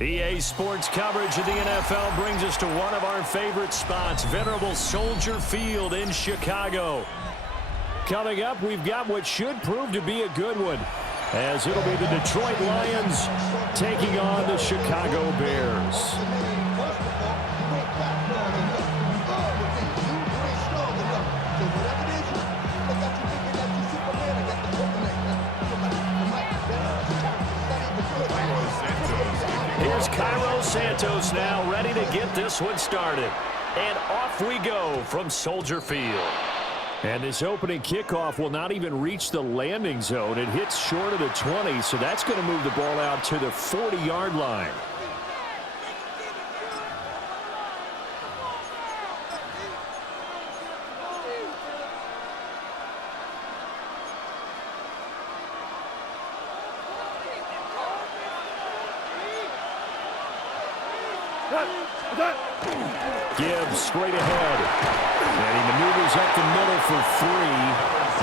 EA Sports coverage of the NFL brings us to one of our favorite spots, venerable Soldier Field in Chicago. Coming up, we've got what should prove to be a good one, as it'll be the Detroit Lions taking on the Chicago Bears. Here's Cairo Santos now ready to get this one started. And off we go from Soldier Field. And this opening kickoff will not even reach the landing zone. It hits short of the 20, so that's going to move the ball out to the 40-yard line. Gibbs straight ahead. And he maneuvers up the middle for 3.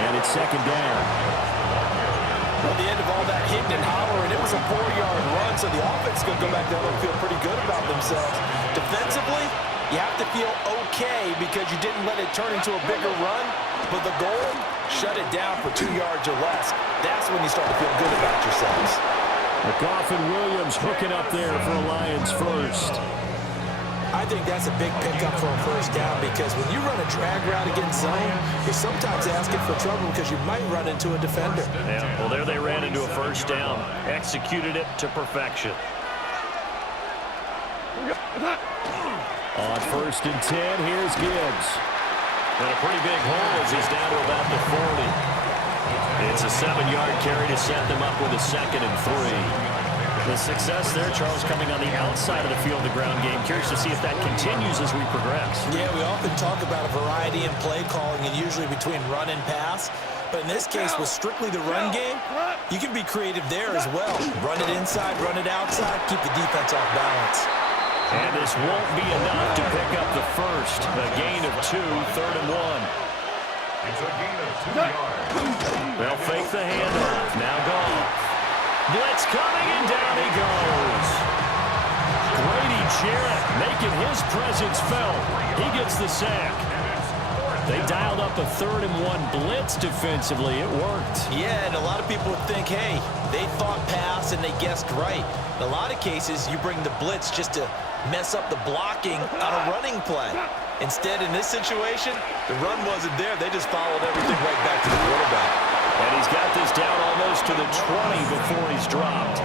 And it's second down. At the end of all that hitting and hollering, it was a 4-yard run, so the offense is going to go back down and feel pretty good about themselves. Defensively, you have to feel okay because you didn't let it turn into a bigger run. But the goal, shut it down for 2 yards or less. That's when you start to feel good about yourselves. McGough and Williams hooking up there for a Lions first. I think that's a big pickup for a first down because when you run a drag route against zone, you're sometimes asking for trouble because you might run into a defender. Yeah, well, there they ran into a first down. Executed it to perfection. On 1st and 10, here's Gibbs. And a pretty big hole as he's down to about the 40. It's a 7-yard carry to set them up with a 2nd and 3. The success there, Charles, coming on the outside of the field, the ground game. Curious to see if that continues as we progress. Yeah, we often talk about a variety in play calling and usually between run and pass. But in this case, with strictly the run game, you can be creative there as well. Run it inside, run it outside, keep the defense off balance. And this won't be enough to pick up the first. A gain of 2, 3rd and 1. It's a gain of 2 yards. They'll fake the handoff. Now Goff. Blitz coming, and down he goes. Grady Jarrett making his presence felt. He gets the sack. They dialed up a 3rd and 1 blitz defensively. It worked. Yeah, and a lot of people would think, hey, they thought pass and they guessed right. In a lot of cases, you bring the blitz just to mess up the blocking on a running play. Instead, in this situation, the run wasn't there. They just followed everything right back to the quarterback. And he's got this down almost to the 20 before he's dropped.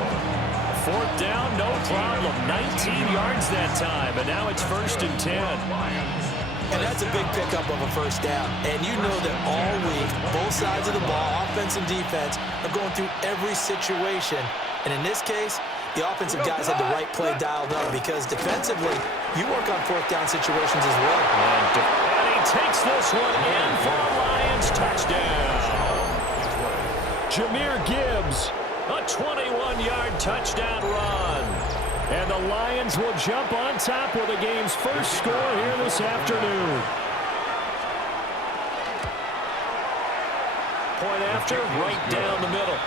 4th down, no problem. 19 yards that time, and now it's 1st and 10. And that's a big pickup of a first down. And you know that all week, both sides of the ball, offense and defense, are going through every situation. And in this case, the offensive guys had the right play dialed up because defensively, you work on 4th down situations as well. And he takes this one in for a Lions touchdown. Jahmyr Gibbs, a 21-yard touchdown run. And the Lions will jump on top with the game's first score here this afternoon. Point after, right down the middle.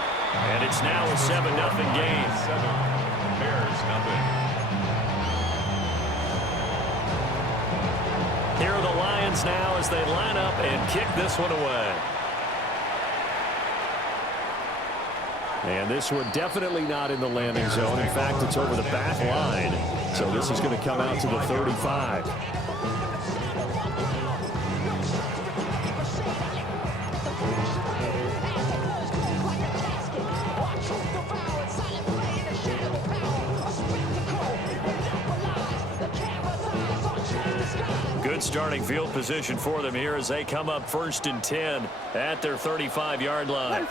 And it's now a 7-0 game. 7, Bears nothing. Here are the Lions now as they line up and kick this one away. And this one definitely not in the landing zone. In fact, it's over the back line. So this is going to come out to the 35. Good starting field position for them here as they come up 1st and 10 at their 35-yard line.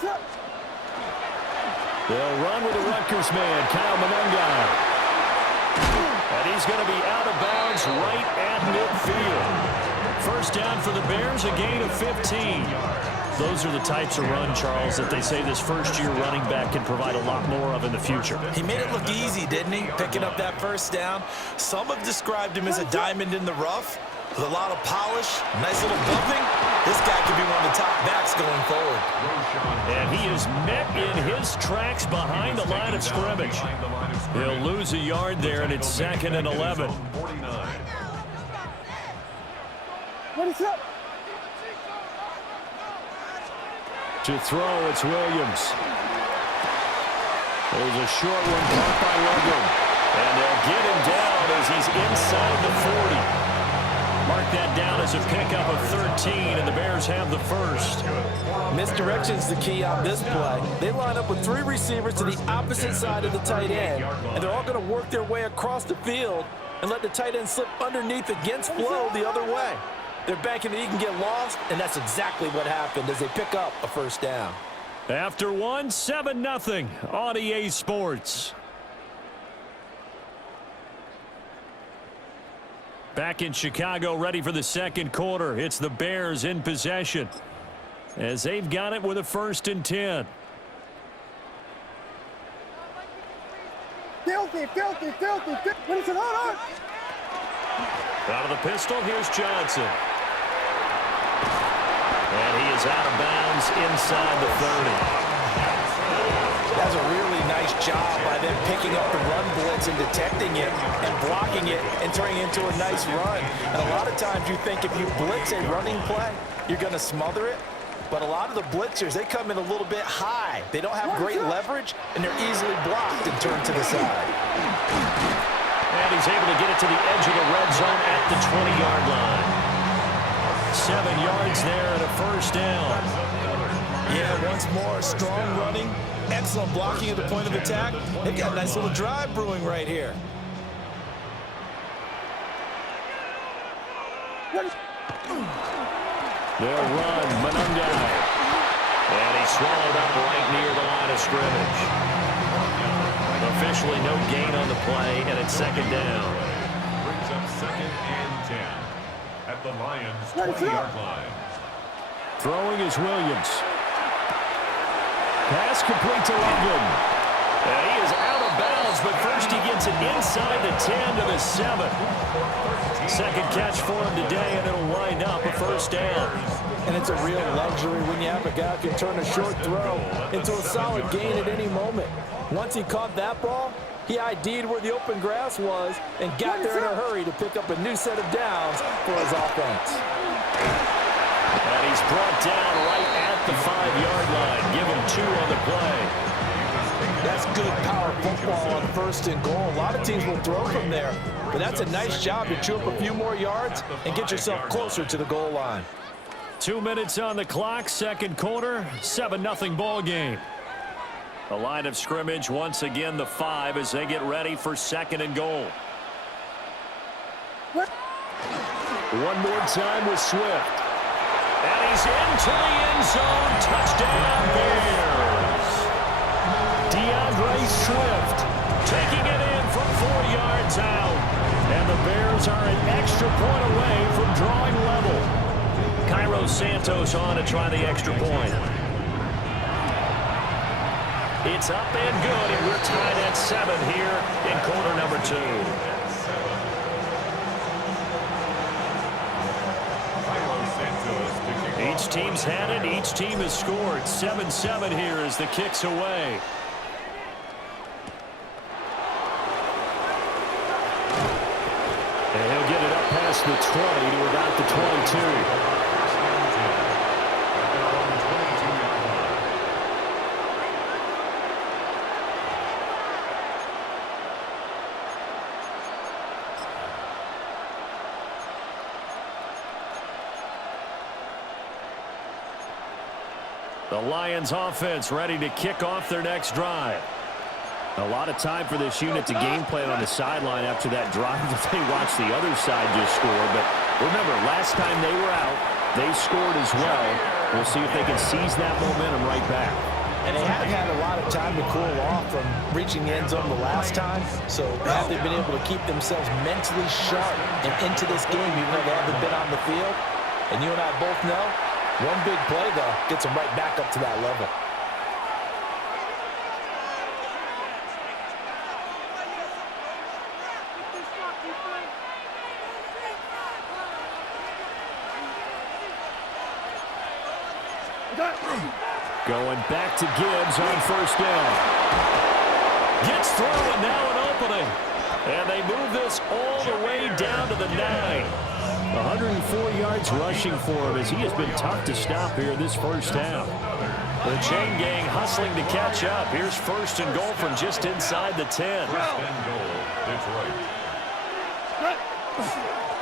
They'll run with the Rutgers man, Kyle Monunga. And he's going to be out of bounds right at midfield. First down for the Bears, a gain of 15. Those are the types of run, Charles, that they say this first-year running back can provide a lot more of in the future. He made it look easy, didn't he? Picking up that first down. Some have described him as a diamond in the rough with a lot of polish, nice little bumping. This guy could be one of the top backs going forward. And he is met in his tracks behind the line of scrimmage. He'll lose a yard there, and it's 2nd and 11. 49. What is up? To throw, it's Williams. There's a short one caught by Logan. And they'll get him down as he's inside the 40. Mark that down as a pickup of 13, and the Bears have the first. Misdirection's the key on this play. They line up with 3 receivers to the opposite side of the tight end, and they're all going to work their way across the field and let the tight end slip underneath against flow the other way. They're banking that he can get lost, and that's exactly what happened as they pick up a first down. After one, 7-0 on EA Sports. Back in Chicago, ready for the second quarter. It's the Bears in possession as they've got it with a 1st and 10. Filthy. What is it? Hold on. Out of the pistol, here's Johnson. And he is out of bounds inside the 30. That's a really nice job by them picking up the run blitz and detecting it and blocking it and turning it into a nice run. And a lot of times you think if you blitz a running play, you're going to smother it. But a lot of the blitzers, they come in a little bit high. They don't have great leverage, and they're easily blocked and turned to the side. And he's able to get it to the edge of the red zone at the 20-yard line. 7 yards there and a first down. Yeah, once more, strong running, excellent blocking at the point of attack. They've got a nice little drive brewing right here. They'll run, Monungai. And he's swallowed up right near the line of scrimmage. Officially no gain on the play, and it's 2nd down. Brings up 2nd and 10 at the Lions' 20-yard line. Throwing is Williams. Pass complete to Logan. And he is out of bounds, but first he gets it inside the 10 to the 7. Second catch for him today, and it'll wind up a first down. And it's a real luxury when you have a guy who can turn a short throw into a solid gain at any moment. Once he caught that ball, he ID'd where the open grass was and got there in a hurry to pick up a new set of downs for his offense. And he's brought down right at the 5-yard line. Give him 2 on the play. That's good power football on 1st and goal. A lot of teams will throw from there, but that's a nice job to chew up a few more yards and get yourself closer to the goal line. 2 minutes on the clock, second quarter, 7-0 ball game. The line of scrimmage once again the 5 as they get ready for 2nd and goal. One more time with Swift. And he's into the end zone. Touchdown Bears. DeAndre Swift taking it in from 4 yards out. And the Bears are an extra point away from drawing level. Cairo Santos on to try the extra point. It's up and good, and we're tied at 7 here in quarter number 2. Each team's had it. Each team has scored. 7-7 here as the kick's away. And he'll get it up past the 20 to about the 22. The Lions offense ready to kick off their next drive. A lot of time for this unit to game plan on the sideline after that drive that they watched the other side just score. But remember, last time they were out, they scored as well. We'll see if they can seize that momentum right back. And they have had a lot of time to cool off from reaching the end zone the last time. So have they been able to keep themselves mentally sharp and into this game even though they haven't been on the field? And you and I both know, one big play, though, gets them right back up to that level. Going back to Gibbs on first down. Gets through, and now an they move this all the way down to the 9. 104 yards rushing for him as he has been tough to stop here this first half. The chain gang hustling to catch up. Here's first and goal from just inside the 10. First and goal, Detroit.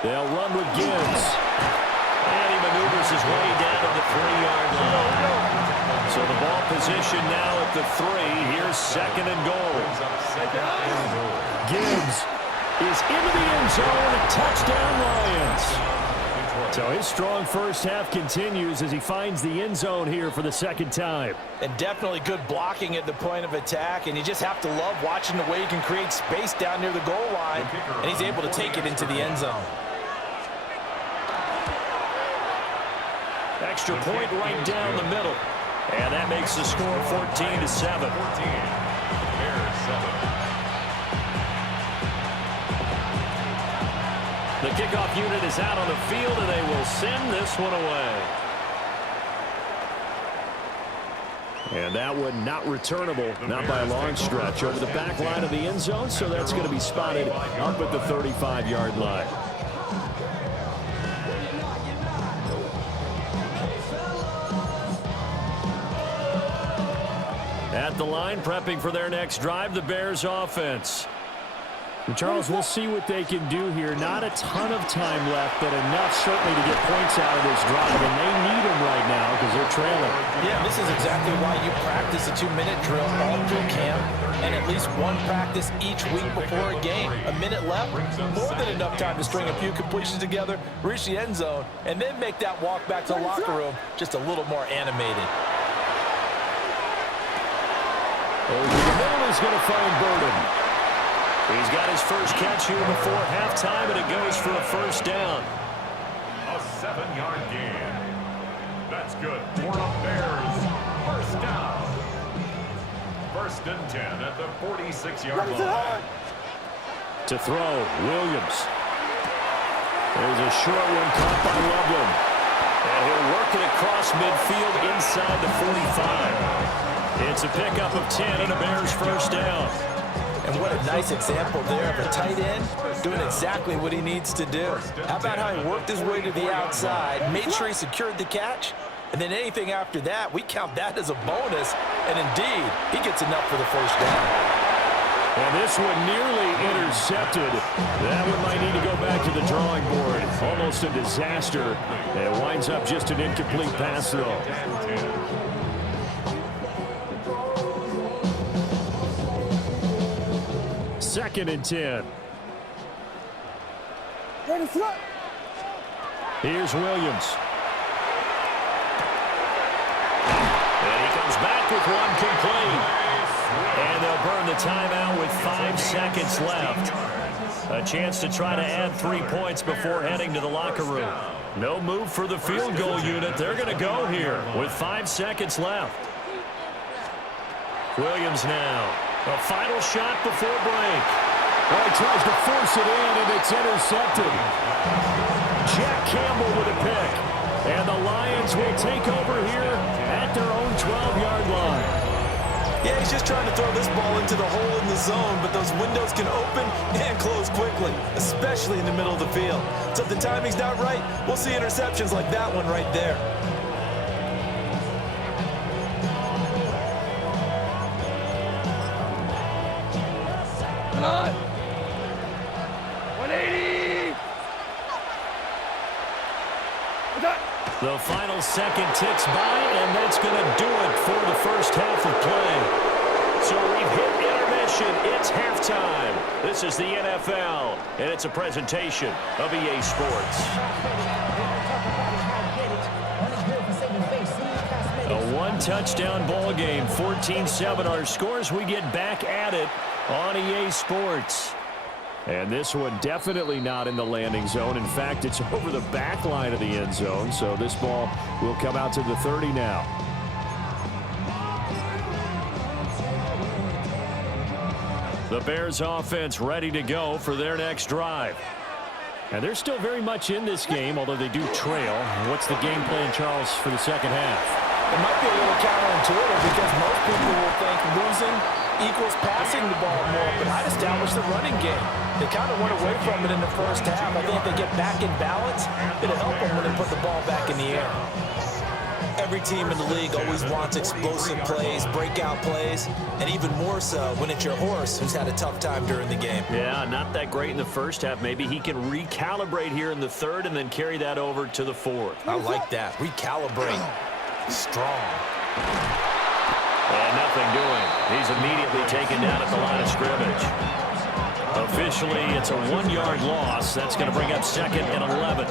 They'll run with Gibbs. And he maneuvers his way down to the 3-yard line. So the ball position now at the 3. Here's second and goal. Gibbs is into the end zone. Touchdown, Lions. So his strong first half continues as he finds the end zone here for the second time. And definitely good blocking at the point of attack, and you just have to love watching the way he can create space down near the goal line, and he's able to take it into the end zone. Extra point right down the middle. And that makes the score 14-7. 14. Bears 7. The kickoff unit is out on the field, and they will send this one away. And that one not returnable, not by a long stretch, over the back line of the end zone, so that's going to be spotted up at the 35-yard line. At the line, prepping for their next drive, the Bears offense. And Charles, we'll see what they can do here. Not a ton of time left, but enough certainly to get points out of this drive, and they need them right now because they're trailing. Yeah, this is exactly why you practice a 2-minute drill all through camp, and at least one practice each week before a game. A minute left, more than enough time to string a few completions together, reach the end zone, and then make that walk back to the locker room just a little more animated. Over the middle is going to find Burden. He's got his first catch here before halftime, and it goes for a first down. A 7-yard gain. That's good for the Bears. First down. First and 10 at the 46-yard line. To throw, Williams. There's a short one caught by Loveland. And he'll work it across midfield inside the 45. It's a pickup of 10 and a Bears first down. And what a nice example there of a tight end doing exactly what he needs to do. How about how he worked his way to the outside, made sure he secured the catch, and then anything after that, we count that as a bonus. And indeed, he gets enough for the first down. And this one nearly intercepted. That one might need to go back to the drawing board. Almost a disaster. And it winds up just an incomplete pass, though. Second and 10. Here's Williams. And he comes back with one complete. And they'll burn the timeout with 5 seconds left. A chance to try to add 3 points before heading to the locker room. No move for the field goal unit. They're going to go here with 5 seconds left. Williams now. A final shot before break. Well, he tries to force it in, and it's intercepted. Jack Campbell with a pick. And the Lions will take over here at their own 12-yard line. Yeah, he's just trying to throw this ball into the hole in the zone, but those windows can open and close quickly, especially in the middle of the field. So if the timing's not right, we'll see interceptions like that one right there. Come on. 180. The final second ticks by, and that's going to do it for the first half of play. So we've hit intermission. It's halftime. This is the NFL, and it's a presentation of EA Sports. A one-touchdown ball game, 14-7 our scores. We get back at it on EA Sports. And this one definitely not in the landing zone. In fact, it's over the back line of the end zone. So this ball will come out to the 30 now. The Bears offense ready to go for their next drive. And they're still very much in this game, although they do trail. What's the game plan, Charles, for the second half? It might be a little counterintuitive because most people will think losing equals passing the ball more, but I'd establish the running game. They kind of went away from it in the first half. I think if they get back in balance, it'll help them when they put the ball back in the air. Every team in the league always wants explosive plays, breakout plays, and even more so when it's your horse who's had a tough time during the game. Yeah, not that great in the first half. Maybe he can recalibrate here in the third and then carry that over to the fourth. I like that. Recalibrate. Strong. And nothing doing. He's immediately taken down at the line of scrimmage. Officially, it's a 1-yard loss. That's going to bring up 2nd and 11.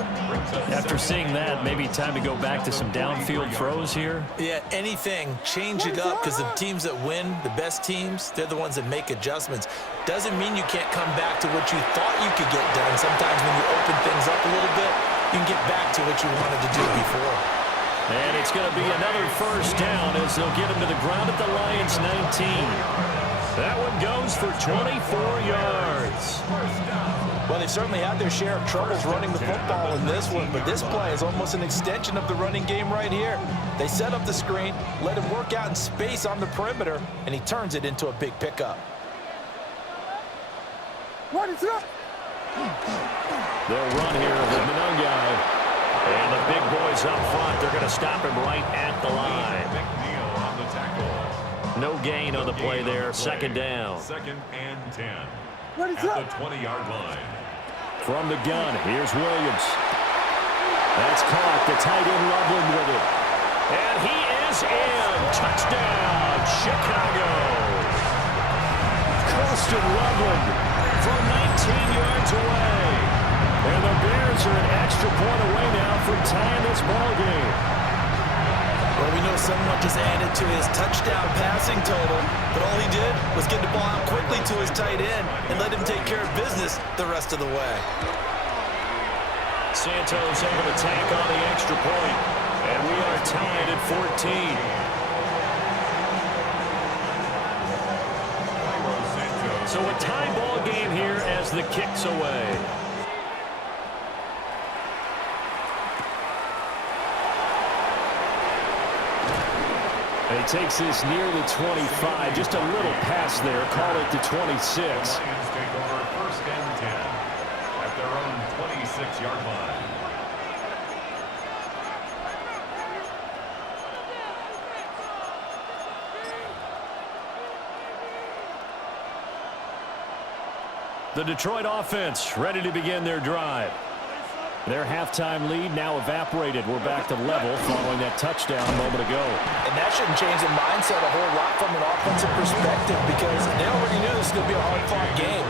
After seeing that, maybe time to go back to some downfield throws here. Yeah, anything. Change it up because the teams that win, the best teams, they're the ones that make adjustments. Doesn't mean you can't come back to what you thought you could get done. Sometimes when you open things up a little bit, you can get back to what you wanted to do before. And it's going to be another first down as they'll get him to the ground at the Lions' 19. That one goes for 24 yards. Well, they've certainly had their share of troubles running the football in this one, but this play is almost an extension of the running game right here. They set up the screen, let him work out in space on the perimeter, and he turns it into a big pickup. What is up? They'll run here with Monungai. And the big boys up front, they're going to stop him right at the line. No gain on the play there. 2nd down. 2nd and 10. What is at up? the 20-yard line. From the gun, here's Williams. That's caught. The tight end Loveland with it. And he is in. Touchdown, Chicago. Colston Loveland from 19 yards away. And the Bears are an extra point away now from tying this ball game. Well, we know someone just added to his touchdown passing total, but all he did was get the ball out quickly to his tight end and let him take care of business the rest of the way. Santos able to tank on the extra point, and we are tied at 14. So a tie ball game here as the kick's away. And he takes this near the 25. Just a little pass there. Call it the 26. Lions take over 1st and 10 at their own 26-yard line. The Detroit offense ready to begin their drive. Their halftime lead now evaporated. We're back to level following that touchdown a moment ago. And that shouldn't change the mindset a whole lot from an offensive perspective because they already knew this was going to be a hard-fought game.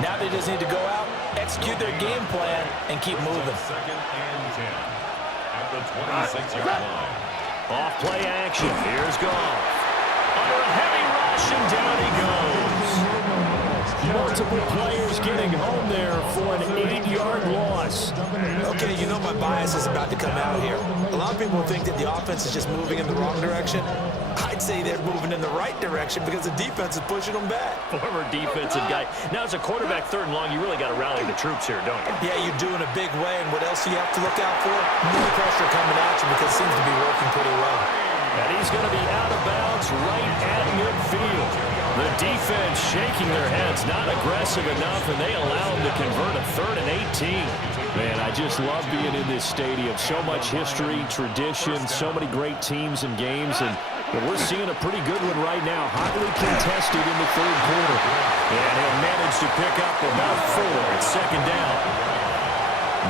Now they just need to go out, execute their game plan, and keep moving. 2nd and 10 at the 26-yard line. Off play action. Here's Goff. Under a heavy rush, and down he goes. Multiple players getting home there for an 8-yard loss. Okay, you know my bias is about to come out here. A lot of people think that the offense is just moving in the wrong direction. I'd say they're moving in the right direction because the defense is pushing them back. Former defensive guy. Now, as a quarterback 3rd and long, you really got to rally the troops here, don't you? Yeah, you do in a big way. And what else do you have to look out for? More pressure coming at you because it seems to be working pretty well. And he's going to be out of bounds right at midfield. The defense shaking their heads, not aggressive enough, and they allow him to convert a 3rd and 18. Man, I just love being in this stadium. So much history, tradition, so many great teams and games, and we're seeing a pretty good one right now. Hotly contested in the 3rd quarter. And he'll manage to pick up about 4 at 2nd down.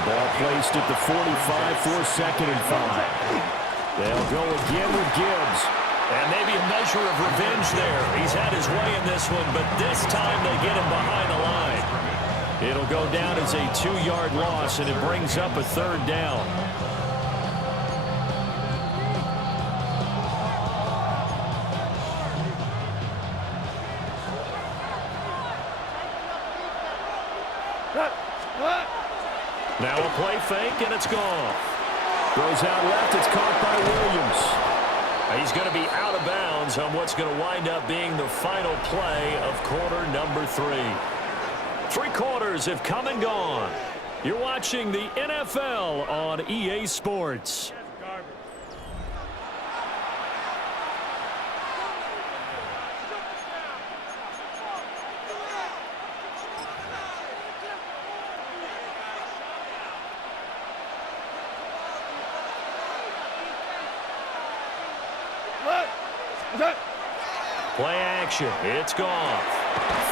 Ball placed at the 45 for 2nd and 5. They'll go again with Gibbs. And maybe a measure of revenge there. He's had his way in this one, but this time they get him behind the line. It'll go down as a 2-yard loss, and it brings up a 3rd down. Now a play fake, and it's gone. Goes out left. It's caught by Williams. He's going to be out of bounds on what's going to wind up being the final play of quarter number 3. 3 quarters have come and gone. You're watching the NFL on EA Sports. Play action. It's gone.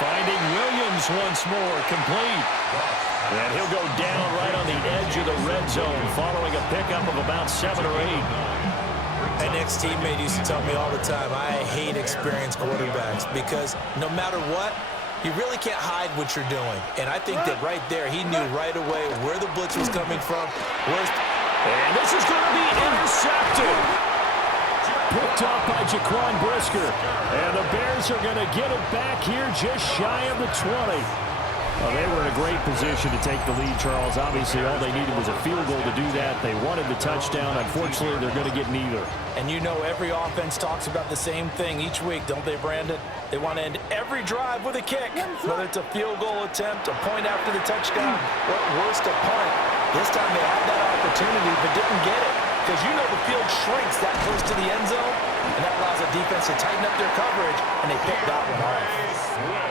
Finding Williams once more. Complete. And he'll go down right on the edge of the red zone following a pickup of about 7 or 8. An ex-teammate used to tell me all the time, I hate experienced quarterbacks because no matter what, you really can't hide what you're doing. And I think that right there, he knew right away where the blitz was coming from. And this is going to be intercepted. Picked up by Jaquan Brisker. And the Bears are going to get it back here just shy of the 20. Well, they were in a great position to take the lead, Charles. Obviously, all they needed was a field goal to do that. They wanted the touchdown. Unfortunately, they're going to get neither. And you know every offense talks about the same thing each week, don't they, Brandon? They want to end every drive with a kick, whether it's a field goal attempt, a point after the touchdown, or at worst, a punt. This time they had that opportunity but didn't get it because you know the field shrinks that close to the end zone, and that allows the defense to tighten up their coverage, and they picked that one off.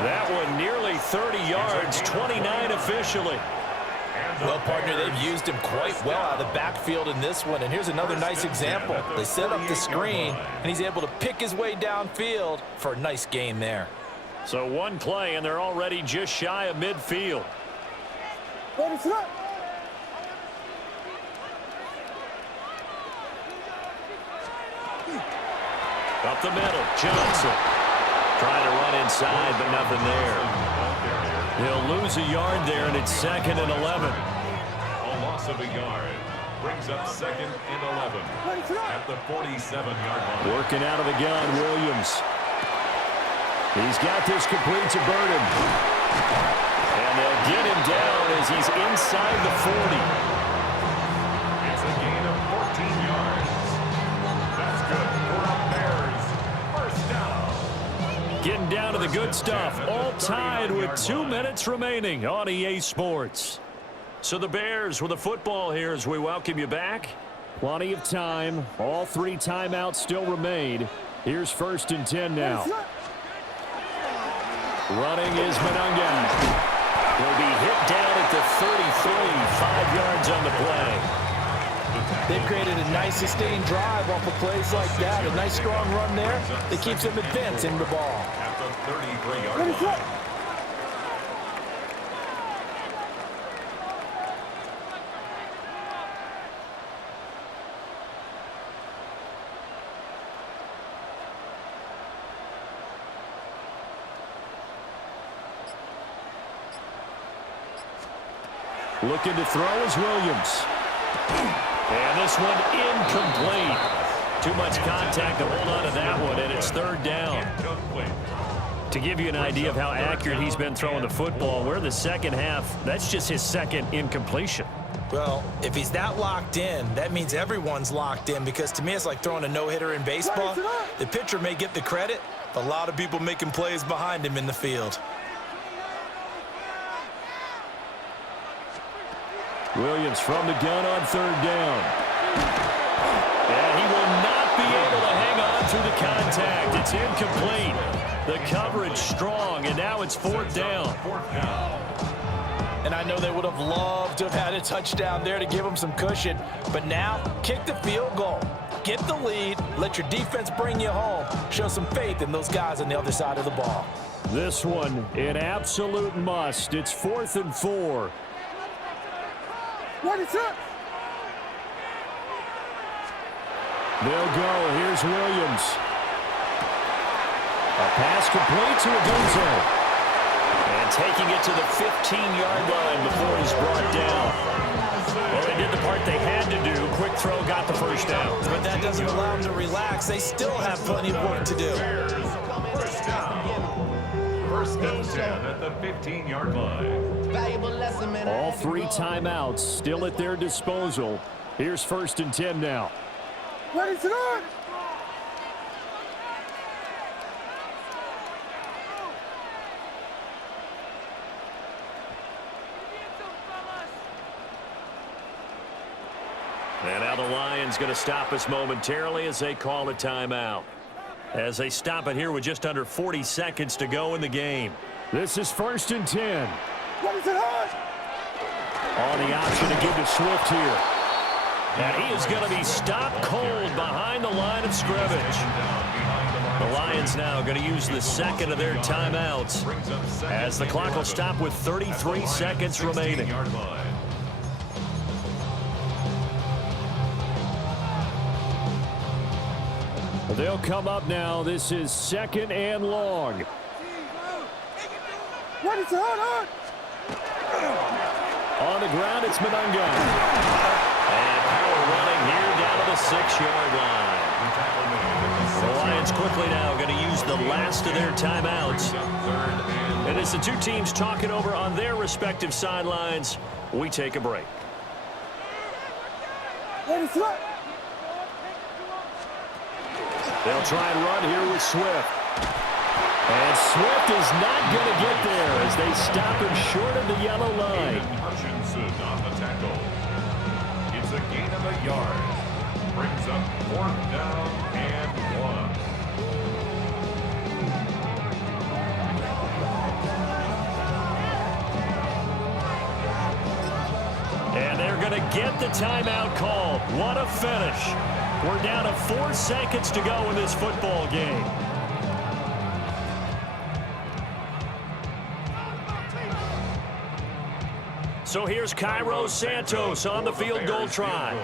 That one nearly 30 yards, 29 officially. Well, partner, they've used him quite well out of the backfield in this one. And here's another nice example. They set up the screen, and he's able to pick his way downfield for a nice gain there. So one play, and they're already just shy of midfield. Up the middle, Johnson. Trying to run inside, but nothing there. He'll lose a yard there, and it's 2nd and 11. A loss of a yard brings up 2nd and 11 at the 47-yard line. Working out of the gun, Williams. He's got this complete to Burden. And they'll get him down as he's inside the 40. It's a gain of 14 yards. That's good for the Bears. First down. Getting down to the good stuff. All tied with 2 minutes remaining on EA Sports. So the Bears with the football here as we welcome you back. Plenty of time. All 3 timeouts still remain. Here's 1st and 10 now. Running is Monangan. He'll be hit down at the 33. 5 yards on the play. They've created a nice sustained drive off of plays like that. A nice strong run there that keeps them advancing the ball. At the 33-yard line. Looking to throw is Williams. And this one incomplete. Too much contact to hold on to that one, and it's 3rd down. To give you an idea of how accurate he's been throwing the football, we're in the second half. That's just his 2nd incompletion. Well, if he's that locked in, that means everyone's locked in because to me it's like throwing a no-hitter in baseball. The pitcher may get the credit, but a lot of people making plays behind him in the field. Williams from the gun on 3rd down. And he will not be able to hang on through the contact. It's incomplete. The coverage strong, and now it's 4th down. And I know they would have loved to have had a touchdown there to give them some cushion. But now, kick the field goal. Get the lead. Let your defense bring you home. Show some faith in those guys on the other side of the ball. This one, an absolute must. It's 4th and 4. What is up? They'll go. Here's Williams. A pass complete to Aguzo. And taking it to the 15-yard line before he's brought down. Well, they did the part they had to do. Quick throw got the 1st down. But that doesn't allow them to relax. They still have plenty of work to do. First down. 1st and 10 at the 15-yard line. All 3 timeouts still at their disposal. Here's 1st and 10 now. What is it on? And now the Lions going to stop us momentarily as they call a timeout. As they stop it here with just under 40 seconds to go in the game. This is 1st and 10. What is it on? On the option to give to Swift here. And he is going to be stopped cold behind the line of scrimmage. The Lions now going to use the second of their timeouts as the clock will stop with 33 seconds remaining. They'll come up now. This is 2nd and long. What is on? On the ground, it's Madada. And power running here down to the 6-yard line. The Lions quickly now going to use the last of their timeouts. And as the two teams talk it over on their respective sidelines, we take a break. What is up? They'll try and run here with Swift. And Swift is not going to get there as they stop him short of the yellow line. Hutchinson on the tackle. It's a gain of a yard. Brings up 4th down and 1. And they're going to get the timeout called. What a finish. We're down to 4 seconds to go in this football game. So here's Cairo Santos on the field goal try.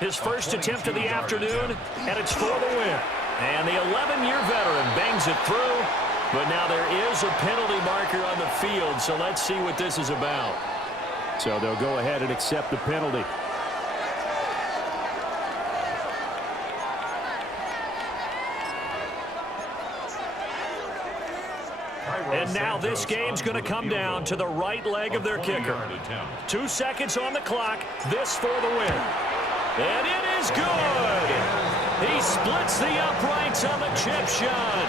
His first attempt of the afternoon, and it's for the win. And the 11-year veteran bangs it through, but now there is a penalty marker on the field, so let's see what this is about. So they'll go ahead and accept the penalty. And now this game's going to come down to the right leg of their kicker. 2 seconds on the clock. This for the win. And it is good. He splits the uprights on the chip shot.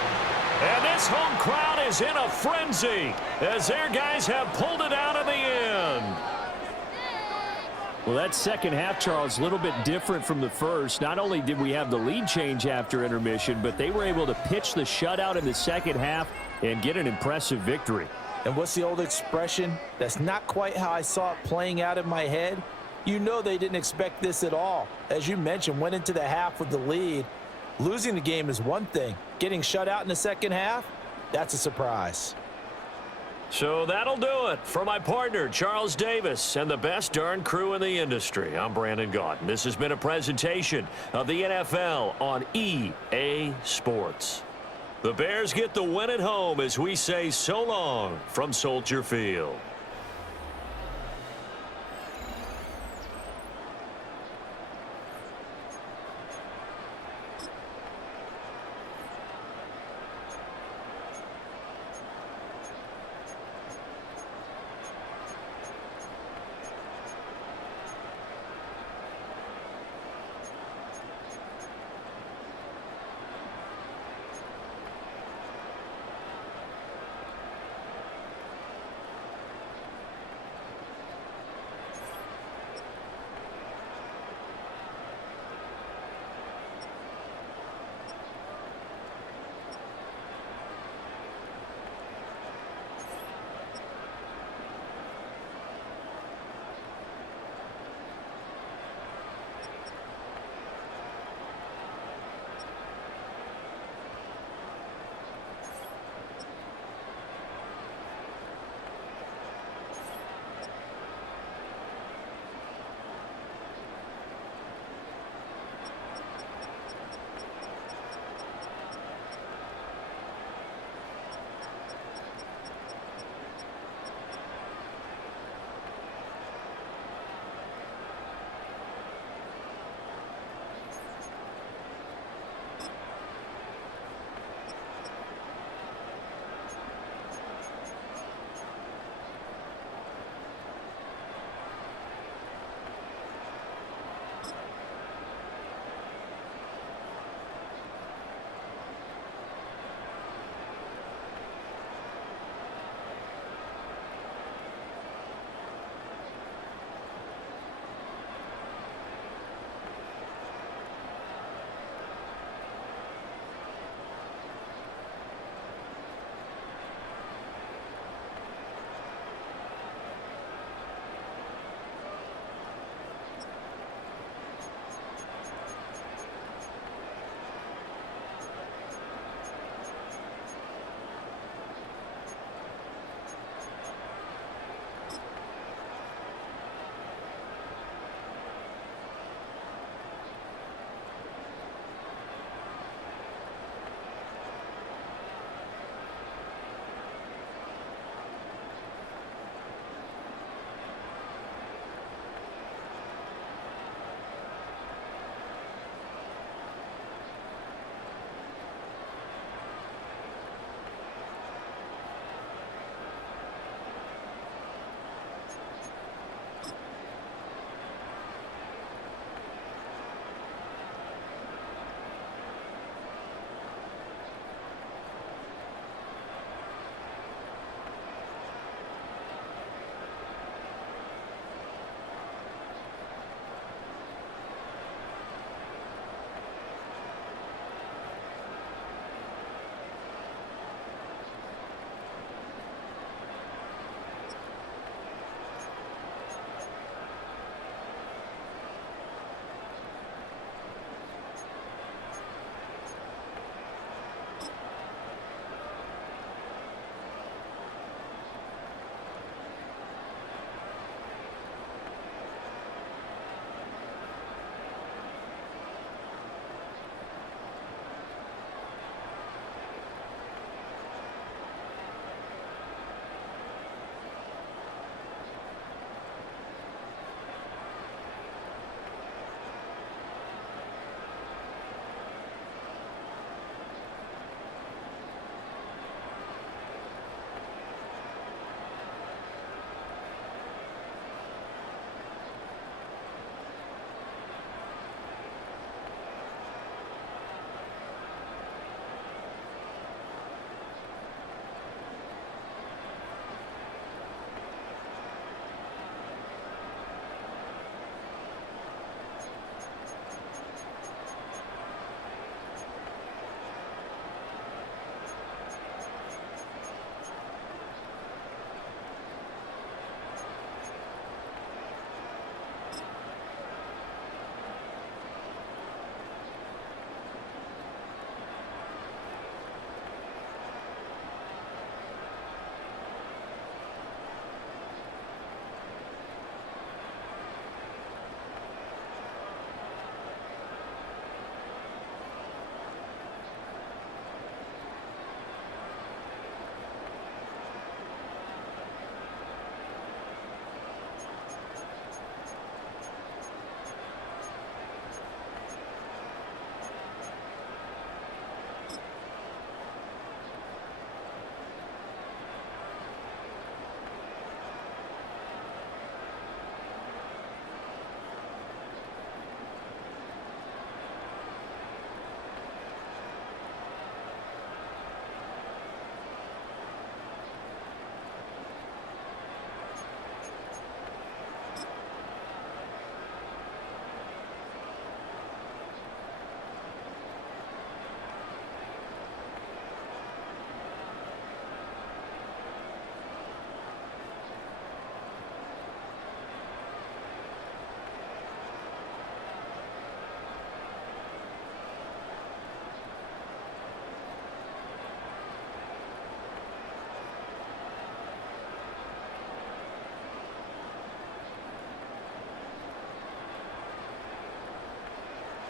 And this home crowd is in a frenzy as their guys have pulled it out in the end. Well, that second half, Charles, a little bit different from the first. Not only did we have the lead change after intermission, but they were able to pitch the shutout in the second half and get an impressive victory. And what's the old expression? That's not quite how I saw it playing out in my head. You know they didn't expect this at all. As you mentioned, went into the half with the lead. Losing the game is one thing. Getting shut out in the second half, that's a surprise. So that'll do it for my partner, Charles Davis, and the best darn crew in the industry. I'm Brandon Gaudin. This has been a presentation of the NFL on EA Sports. The Bears get the win at home as we say so long from Soldier Field.